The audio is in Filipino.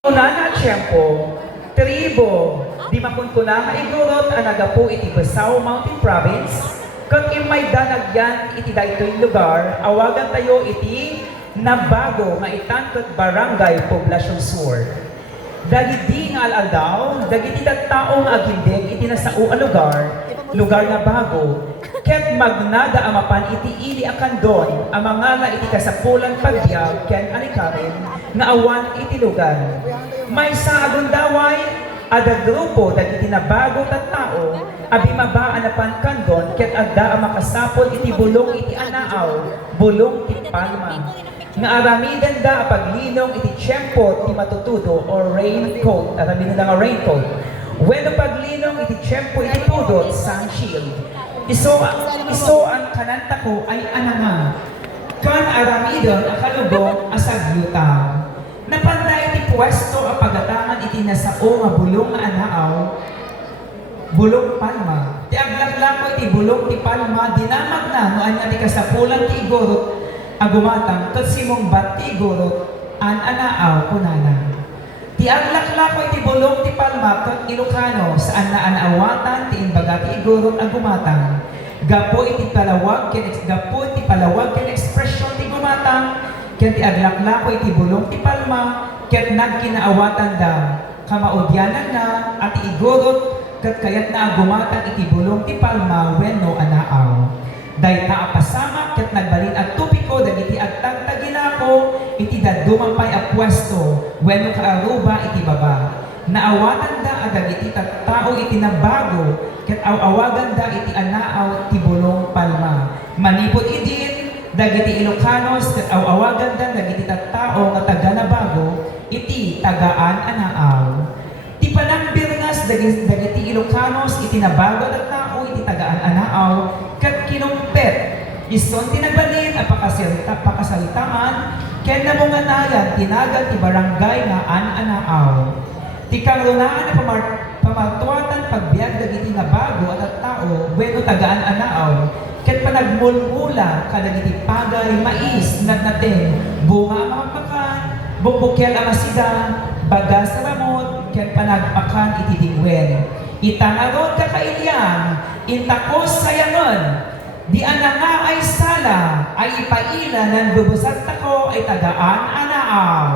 Una na tiyempo, tribo, di makunkunang igurot ang nagapu iti Basaw Mountain Province, kag imay danagyan iti daytoy lugar, awagan tayo iti Nabago nga itangkat Barangay Poblacion Sur. Dagiti nga aldaw, dagiti taong agindig iti nasao a lugar na bago, ket magnada amapan iti ili akandon, ang mga nga iti kasapulan pagbiag, ken anikarin, nga awan iti lugar. May sa agundaway, ada grupo dagiti nabago tattao, abi mabaan na pankandon, ket adda ang makasapol iti bulong iti anaaw, bulong ti palma. Nga aramidan da paglinong iti tiyempo ti matutudo o raincoat, aramidan da nga raincoat. Weno paglinong iti tiyempo iti pudot sunshade. Iso ang kananta ko ay ananga. Kan aramidon ang kalubong asagyuta. Napanda iti pwesto ang pagatangan iti nasao nga bulong nga anaaw, bulong palma. Ti aglaklako iti bulong ti palma, dinamag na no anya ti kasapulan ti igorot agumatang kat simong bat ti igorot an anaaw kunana. Ti aglaklako iti bulong ti palma kat Ilocano saan na anaawatan ti imbaga ti igorot agumatang. Gapo iti palawag ken ekspresyon ti gumatang, ken ti aglaklako iti bulong ti palma, ket nagkinaawatan da kamaudyanan na at igorot ket kayat na agumatang iti bulong ti palma wenno anaaw. Dayta apasama ket nagbalin at tupiko dagiti agtagtaginako iti daddumampay a pwesto wenno kaaruba iti baba. Naawatan da dagiti tattao iti nabago ket awagan da iti anaaw ti bulong palma. Manipod idin dagiti Ilocanos ket awagan da dagiti tattao nga taga Nabago iti tagaan anaaw. Ti panambirngas dagiti Ilocanos iti Nabago tattao iti tagaan anaaw ket kinumpet ison tinagbalin a pakasalitaan ken namunganayan tinagan ti barangay nga anaaw. Ti kangrunaan na pamartuatan pagbiag dagiti Nabago at tao wenno tagaan anaaw ket panagmulmula kadagiti pagay mais natnaten bunga makapakan bukbukyal a masida bagas sa ramot ket panagpakan iti dingwen itangarod kakailyang intakos sayangon di ananga ay sala ay ipaila nan bubusat tako ay tagaan anaaw.